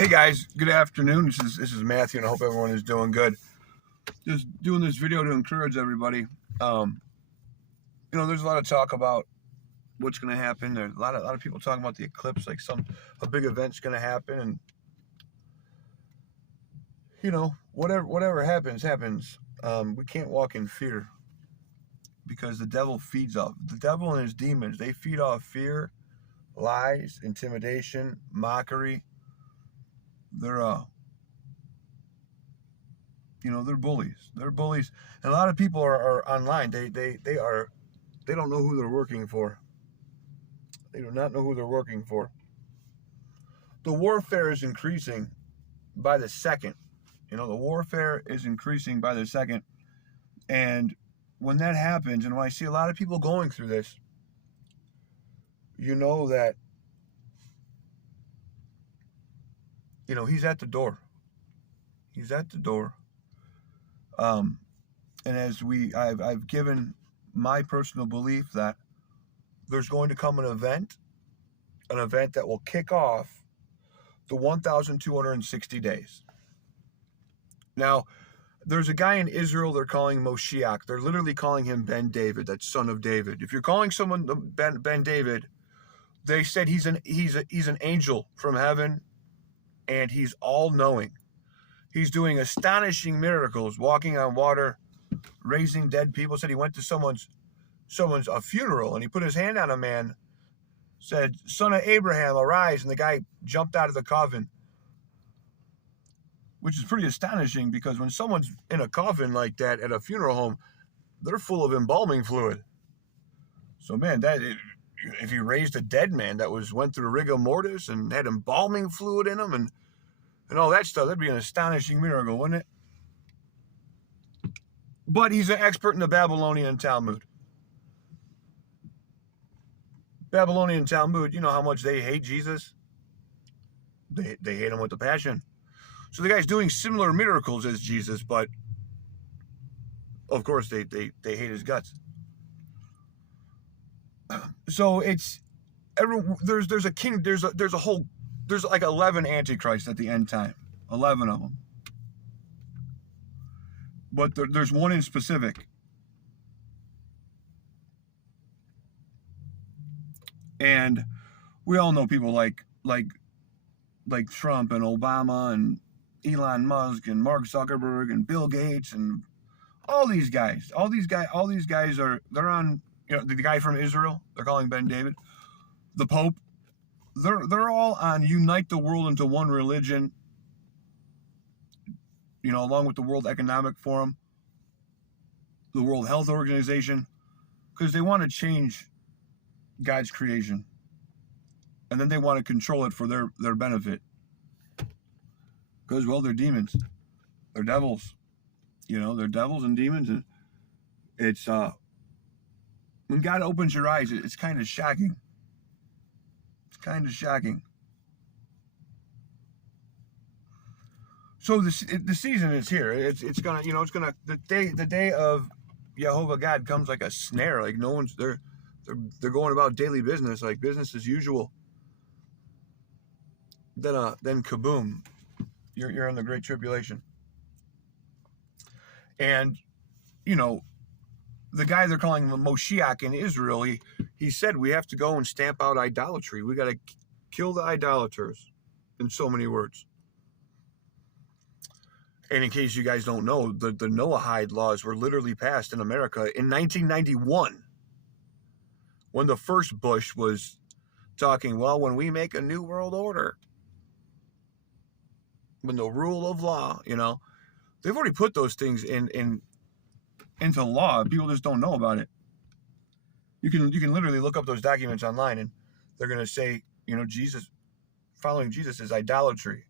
Hey guys, good afternoon. This is Matthew, and I hope everyone is doing good. Just doing this video to encourage everybody. Um, there's a lot of talk about what's going to happen. There's a lot of people talking about the eclipse, like a big event's going to happen, and whatever happens. We can't walk in fear because the devil feeds off the devil and his demons. They feed off fear, lies, intimidation, mockery. They're they're bullies. They're bullies, and a lot of people are online. They don't know who they're working for. They do not know who they're working for. The warfare is increasing by the second. The warfare is increasing by the second, and when that happens, and when I see a lot of people going through this, you know that he's at the door. He's at the door. And I've given my personal belief that there's going to come an event that will kick off the 1,260 days. Now, there's a guy in Israel they're calling Moshiach. They're literally calling him Ben David, that's son of David. If you're calling someone Ben David, they said he's an angel from heaven, and he's all-knowing. He's doing astonishing miracles, walking on water, raising dead people. Said he went to someone's funeral, and he put his hand on a man, said, "Son of Abraham, arise," and the guy jumped out of the coffin, which is pretty astonishing because when someone's in a coffin like that at a funeral home, they're full of embalming fluid. So man, if he raised a dead man that went through rigor mortis and had embalming fluid in him and all that stuff, that'd be an astonishing miracle, wouldn't it? But he's an expert in the Babylonian Talmud. Babylonian Talmud, you know how much they hate Jesus? They hate him with a passion. So the guy's doing similar miracles as Jesus, but of course they hate his guts. So there's like 11 antichrists at the end time, 11 of them. But there's one in specific. And we all know people like Trump and Obama and Elon Musk and Mark Zuckerberg and Bill Gates and all these guys. All these guys they're on, the guy from Israel, they're calling Ben David, the Pope. They're all on unite the world into one religion, along with the World Economic Forum, the World Health Organization, because they want to change God's creation, and then they want to control it for their benefit. Because, well, they're demons, they're devils, they're devils and demons, and it's when God opens your eyes, it's kind of shocking. It's kind of shocking. So the season is here. It's gonna the day of Jehovah God comes like a snare. Like no one's there. They're going about daily business, like business as usual. Then kaboom, you're in the Great Tribulation. And the guy they're calling Moshiach in Israel, he said we have to go and stamp out idolatry. We got to kill the idolaters, in so many words. And in case you guys don't know, the Noahide laws were literally passed in America in 1991. When the first Bush was talking, well, when we make a new world order, when the rule of law, they've already put those things into law. People just don't know about it. You can literally look up those documents online, and they're going to say, following Jesus is idolatry.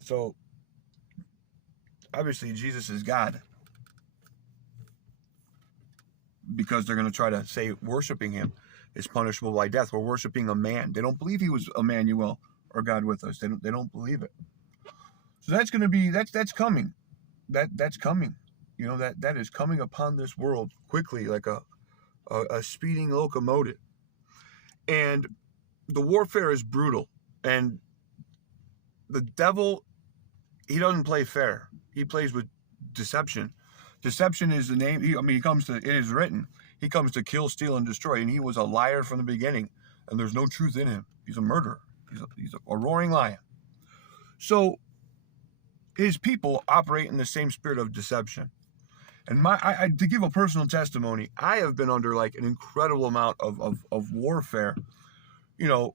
So obviously Jesus is God, because they're going to try to say worshiping him is punishable by death. We're worshiping a man. They don't believe he was Emmanuel or God with us. They don't believe it. So that's going to be that's coming. That's coming. That is coming upon this world quickly, like a speeding locomotive. And the warfare is brutal, and the devil, he doesn't play fair. He plays with deception. Deception is the name. He comes to, it is written, he comes to kill, steal, and destroy, and he was a liar from the beginning, and there's no truth in him. He's a murderer. He's a roaring lion. So his people operate in the same spirit of deception. And to give a personal testimony, I have been under like an incredible amount of warfare. You know,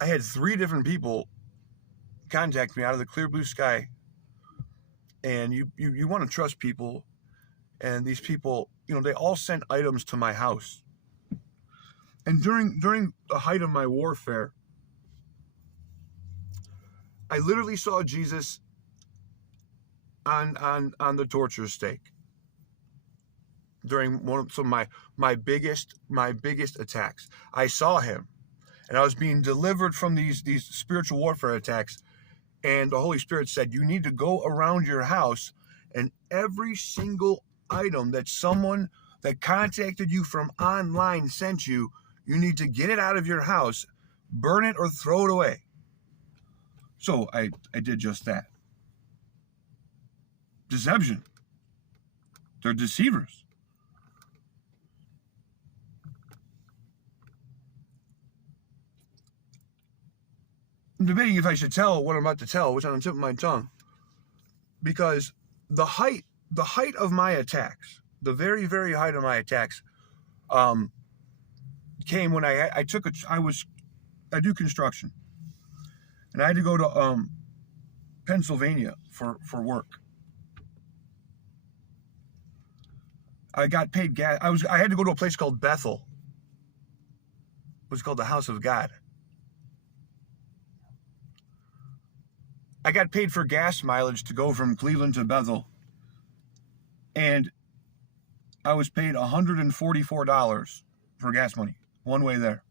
I had 3 different people contact me out of the clear blue sky. And you want to trust people. And these people, you know, they all sent items to my house. And during the height of my warfare, I literally saw Jesus on the torture stake during one of some of my biggest attacks. I saw him, and I was being delivered from these spiritual warfare attacks. And the Holy Spirit said, you need to go around your house, and every single item that someone that contacted you from online sent you, you need to get it out of your house, burn it, or throw it away. So I did just that. Deception. They're deceivers. I'm debating if I should tell what I'm about to tell, which is on the tip of my tongue, because the height of my attacks, the very, very height of my attacks, came when I do construction, and I had to go to Pennsylvania for work. I got paid gas. I had to go to a place called Bethel. It was called the House of God. I got paid for gas mileage to go from Cleveland to Bethel. And I was paid $144 for gas money, one way there.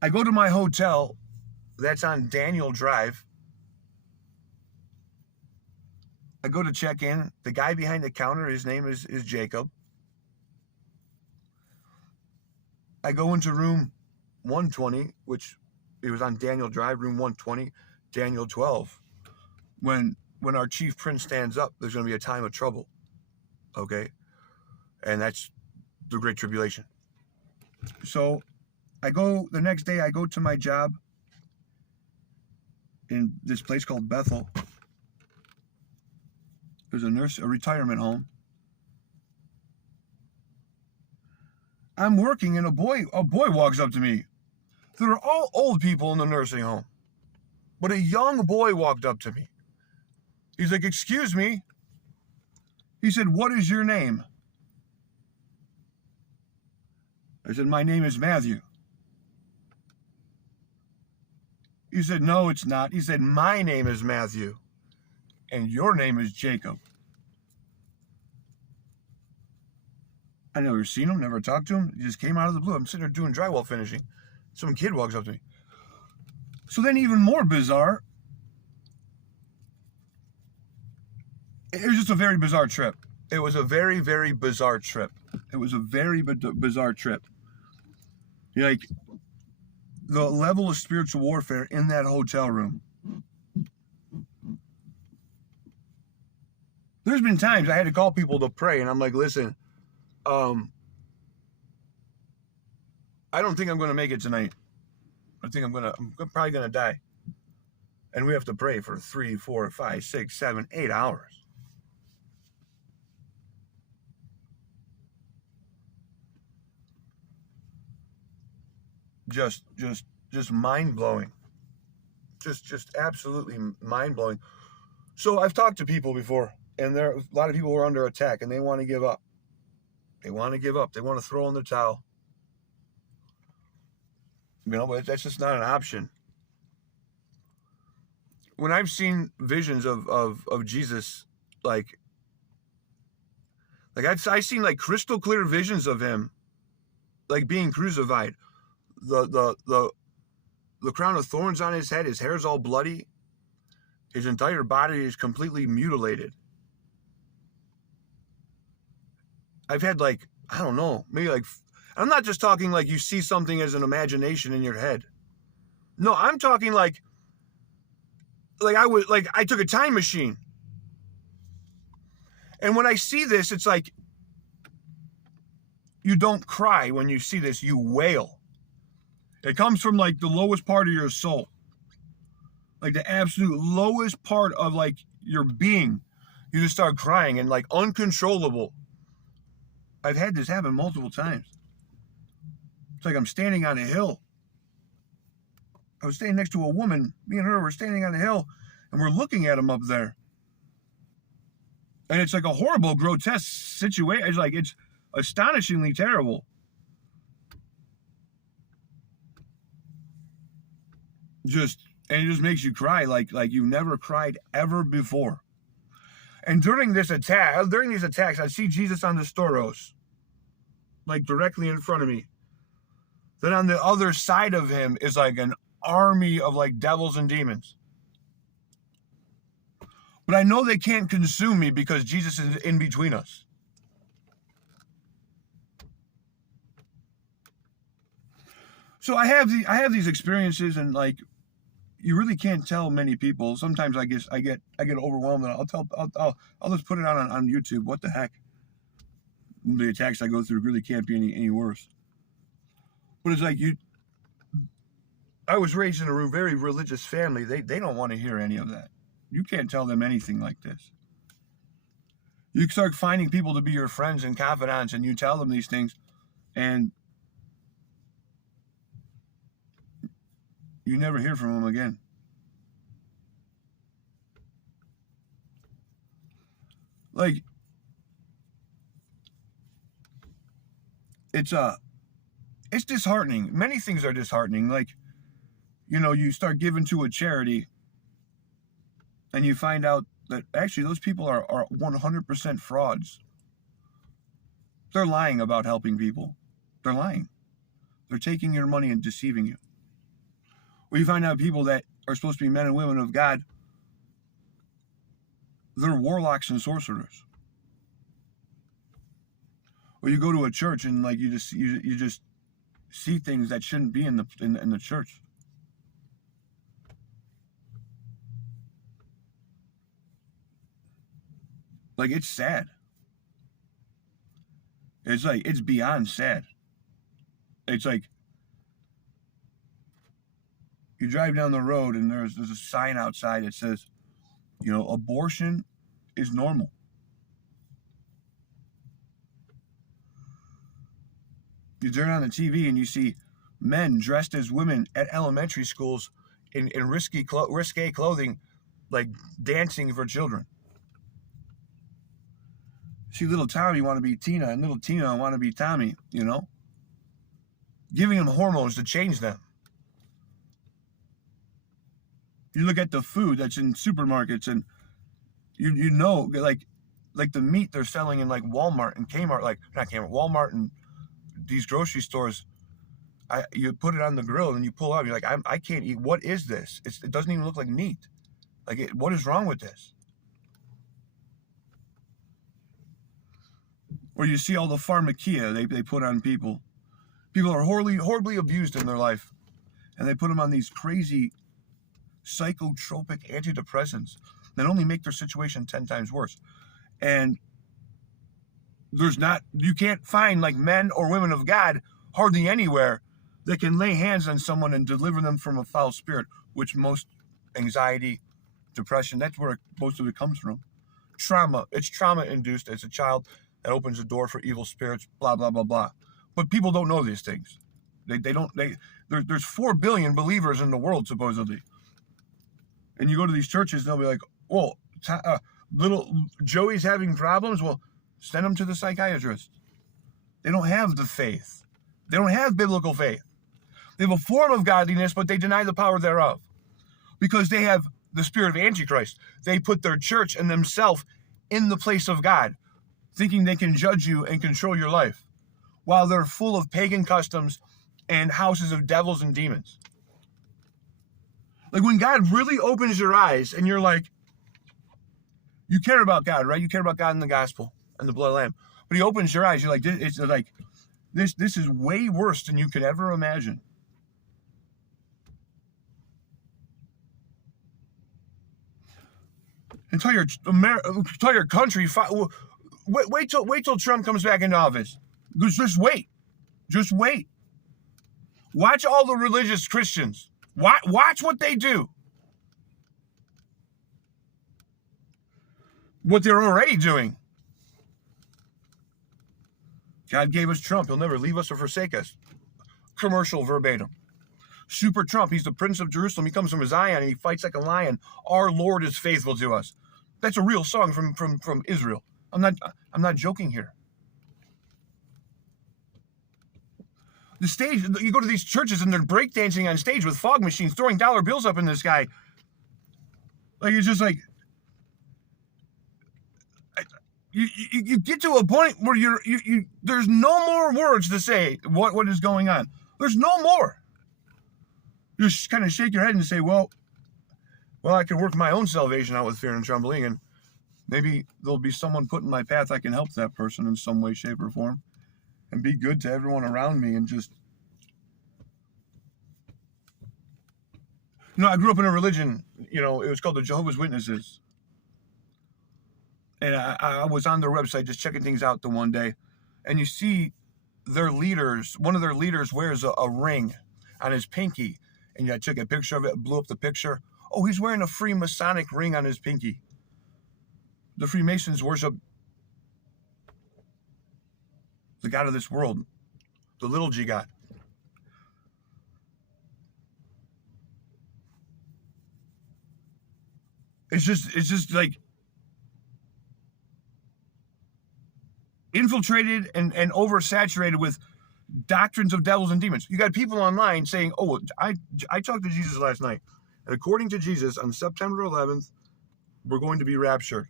I go to my hotel that's on Daniel Drive. I go to check in. The guy behind the counter, his name is Jacob. I go into room 120, which it was on Daniel Drive, room 120, Daniel 12. When our chief prince stands up, there's going to be a time of trouble. Okay? And that's the Great Tribulation. So the next day I go to my job in this place called Bethel. There's a retirement home. I'm working, and a boy walks up to me. There are all old people in the nursing home, but a young boy walked up to me. He's like, "Excuse me." He said, "What is your name?" I said, "My name is Matthew." He said, "No, it's not." He said, "My name is Matthew, and your name is Jacob." I never seen him, never talked to him. He just came out of the blue. I'm sitting there doing drywall finishing. Some kid walks up to me. So then, even more bizarre, it was just a very bizarre trip. It was a very, very bizarre trip. It was a very bizarre trip. Like, the level of spiritual warfare in that hotel room. There's been times I had to call people to pray, and I'm like, "Listen, I don't think I'm going to make it tonight. I think I'm probably going to die." And we have to pray for 3, 4, 5, 6, 7, 8 hours. Just mind-blowing. Just absolutely mind-blowing. So I've talked to people before, and there are a lot of people who are under attack, and they want to give up. They want to give up. They want to throw in the towel. You know, but that's just not an option. When I've seen visions of Jesus, like I've seen like crystal clear visions of him, like being crucified. The crown of thorns on his head, his hair's all bloody. His entire body is completely mutilated. I've had like I don't know, maybe like, I'm not just talking like you see something as an imagination in your head. No, I'm talking like I took a time machine. And when I see this, it's like, you don't cry when you see this, you wail. It comes from like the lowest part of your soul. Like the absolute lowest part of like your being. You just start crying and like uncontrollable. I've had this happen multiple times. It's like I'm standing on a hill. I was standing next to a woman. Me and her were standing on a hill and we're looking at him up there. And it's like a horrible, grotesque situation. It's like, it's astonishingly terrible. And it just makes you cry like you never cried ever before. And during these attacks, I see Jesus on the Storos, like directly in front of me. Then on the other side of him is like an army of like devils and demons. But I know they can't consume me because Jesus is in between us. So I have these experiences, and like, you really can't tell many people. Sometimes I get overwhelmed, and I'll just put it on YouTube. What the heck? The attacks I go through really can't be any worse. But it's like, I was raised in a very religious family. They don't want to hear any of that. You can't tell them anything like this. You start finding people to be your friends and confidants, and you tell them these things, and you never hear from them again. Like, it's disheartening. Many things are disheartening. Like, you start giving to a charity, and you find out that actually those people are 100% frauds. They're lying about helping people. They're lying. They're taking your money and deceiving you. Or you find out people that are supposed to be men and women of God, they're warlocks and sorcerers. Or you go to a church and like you just see things that shouldn't be in the church. Like, it's sad. It's like, it's beyond sad. It's like, you drive down the road and there's a sign outside that says, abortion is normal. You turn on the TV and you see men dressed as women at elementary schools in risque clothing, like dancing for children. See little Tommy want to be Tina, and little Tina want to be Tommy, giving them hormones to change them. You look at the food that's in supermarkets, and like the meat they're selling in like Walmart and Kmart, like not Kmart, Walmart and these grocery stores. You put it on the grill and you pull out. You're like, I can't eat. What is this? It doesn't even look like meat. Like, what is wrong with this? Or you see all the pharmakia they put on people. People are horribly abused in their life, and they put them on these crazy psychotropic antidepressants that only make their situation 10 times worse. And you can't find like men or women of God hardly anywhere that can lay hands on someone and deliver them from a foul spirit, which most anxiety, depression, that's where most of it comes from. Trauma. It's trauma induced as a child that opens the door for evil spirits, blah, blah, blah, blah. But people don't know these things. There's 4 billion believers in the world, supposedly. And you go to these churches, they'll be like, well, little Joey's having problems. Well, send him to the psychiatrist. They don't have the faith. They don't have biblical faith. They have a form of godliness, but they deny the power thereof. Because they have the spirit of Antichrist. They put their church and themselves in the place of God, thinking they can judge you and control your life, while they're full of pagan customs and houses of devils and demons. Like, when God really opens your eyes and you're like, you care about God, right? You care about God and the gospel and the blood of the Lamb. But he opens your eyes. You're like, it's like, this is way worse than you could ever imagine. Entire country. Wait till Trump comes back into office. Just wait. Just wait. Watch all the religious Christians. Watch what they do. What they're already doing. God gave us Trump. He'll never leave us or forsake us. Commercial verbatim. Super Trump. He's the Prince of Jerusalem. He comes from Zion and he fights like a lion. Our Lord is faithful to us. That's a real song from Israel. I'm not joking here. The stage, you go to these churches and they're breakdancing on stage with fog machines, throwing dollar bills up in the sky. Like, it's just like, you get to a point where there's no more words to say what is going on. There's no more. You just kind of shake your head and say, well, I can work my own salvation out with fear and trembling, and maybe there'll be someone put in my path I can help that person in some way, shape, or form, and be good to everyone around me. And just, I grew up in a religion, it was called the Jehovah's Witnesses. And I was on their website just checking things out the one day, and you see one of their leaders wears a ring on his pinky, and I took a picture of it, blew up the picture. Oh, he's wearing a Freemasonic ring on his pinky. The Freemasons worship the God of this world, the little G God. It's just like infiltrated and oversaturated with doctrines of devils and demons. You got people online saying, oh, I talked to Jesus last night, and according to Jesus, on September 11th, we're going to be raptured.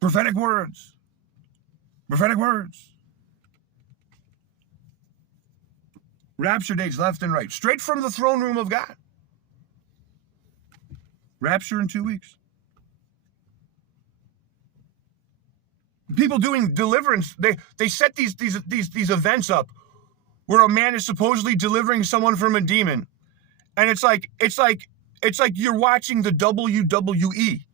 Prophetic words. Rapture dates left and right, straight from the throne room of God. Rapture in 2 weeks. People doing deliverance, they set these events up where a man is supposedly delivering someone from a demon, and it's like you're watching the WWE.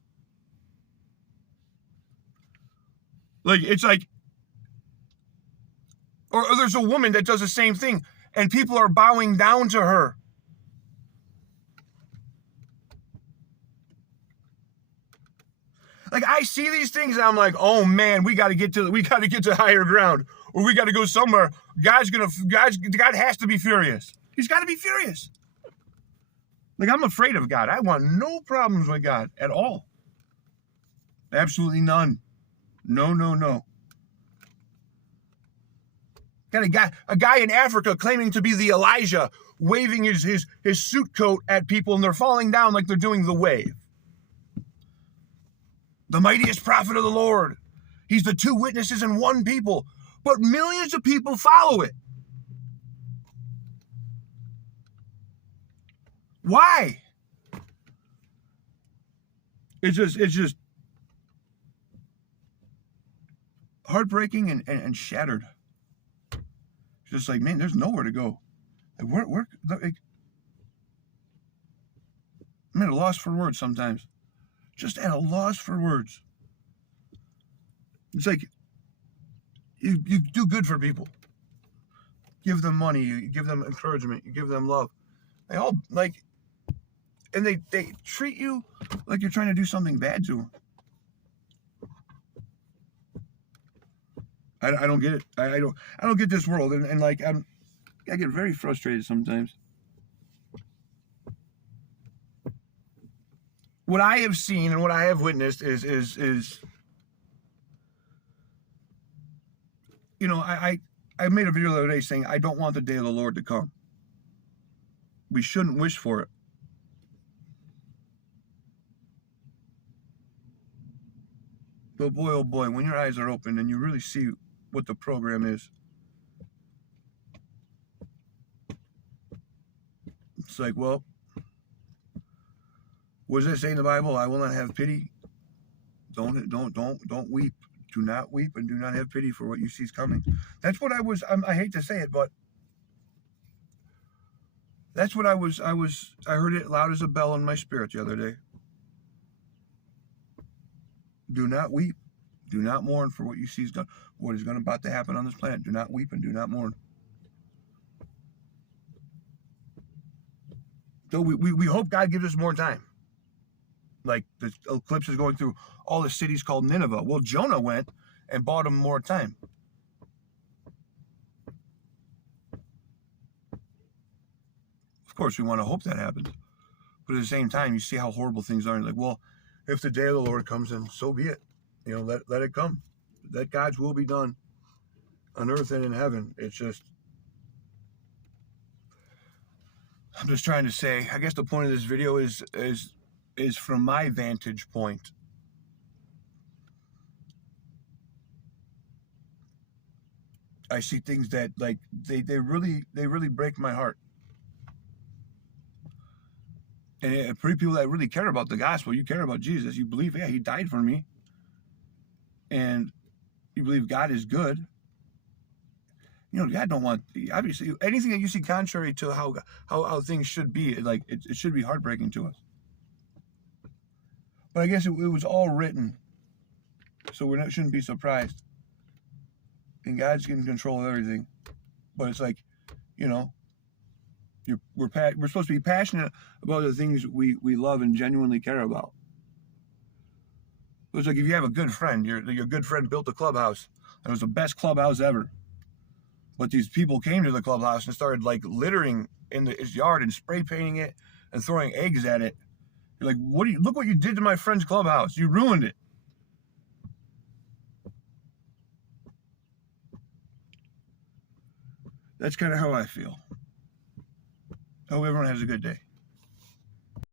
Like, it's like, or there's a woman that does the same thing, and people are bowing down to her. Like, I see these things and I'm like, oh man, we got to get to higher ground, or we got to go somewhere. God has to be furious. He's got to be furious. Like, I'm afraid of God. I want no problems with God at all. Absolutely none. No. Got a guy in Africa claiming to be the Elijah, waving his suit coat at people, and they're falling down like they're doing the wave. The mightiest prophet of the Lord. He's the two witnesses and one people, but millions of people follow it. Why? It's just heartbreaking and shattered. It's just like, man, there's nowhere to go. Like, I'm at a loss for words sometimes. Just at a loss for words. It's like, you do good for people. Give them money, you give them encouragement, you give them love. They all, like, and they treat you like you're trying to do something bad to them. I don't get it. I don't get this world, and like, I get very frustrated sometimes. What I have seen and what I have witnessed is I made a video the other day saying I don't want the day of the Lord to come. We shouldn't wish for it. But boy, oh boy, when your eyes are open and you really see what the program is, it's like, well, what does it say in the Bible? I will not have pity. Don't weep. Do not weep and do not have pity for what you see is coming. That's what I hate to say it, but that's what I heard it loud as a bell in my spirit the other day. Do not weep. Do not mourn for what you see is what is going about to happen on this planet. Do not weep and do not mourn. So we hope God gives us more time. Like the eclipse is going through all the cities called Nineveh. Well, Jonah went and bought him more time. Of course, we want to hope that happens. But at the same time, you see how horrible things are. And like, well, if the day of the Lord comes, then so be it. You know, let it come. Let God's will be done on earth and in heaven. It's just, I'm just trying to say, I guess the point of this video is from my vantage point. I see things that like they really break my heart. And for people that really care about the gospel, you care about Jesus, you believe, yeah, he died for me, and you believe God is good. You know, God don't want, obviously, anything that you see contrary to how things should be, like it should be heartbreaking to us. But I guess it was all written, so we shouldn't be surprised. And God's in control of everything. But it's like, you know, we're supposed to be passionate about the things we love and genuinely care about. It was like if you have a good friend, your good friend built a clubhouse, and it was the best clubhouse ever. But these people came to the clubhouse and started like littering in his yard and spray painting it and throwing eggs at it. You're like, look what you did to my friend's clubhouse. You ruined it. That's kind of how I feel. I hope everyone has a good day.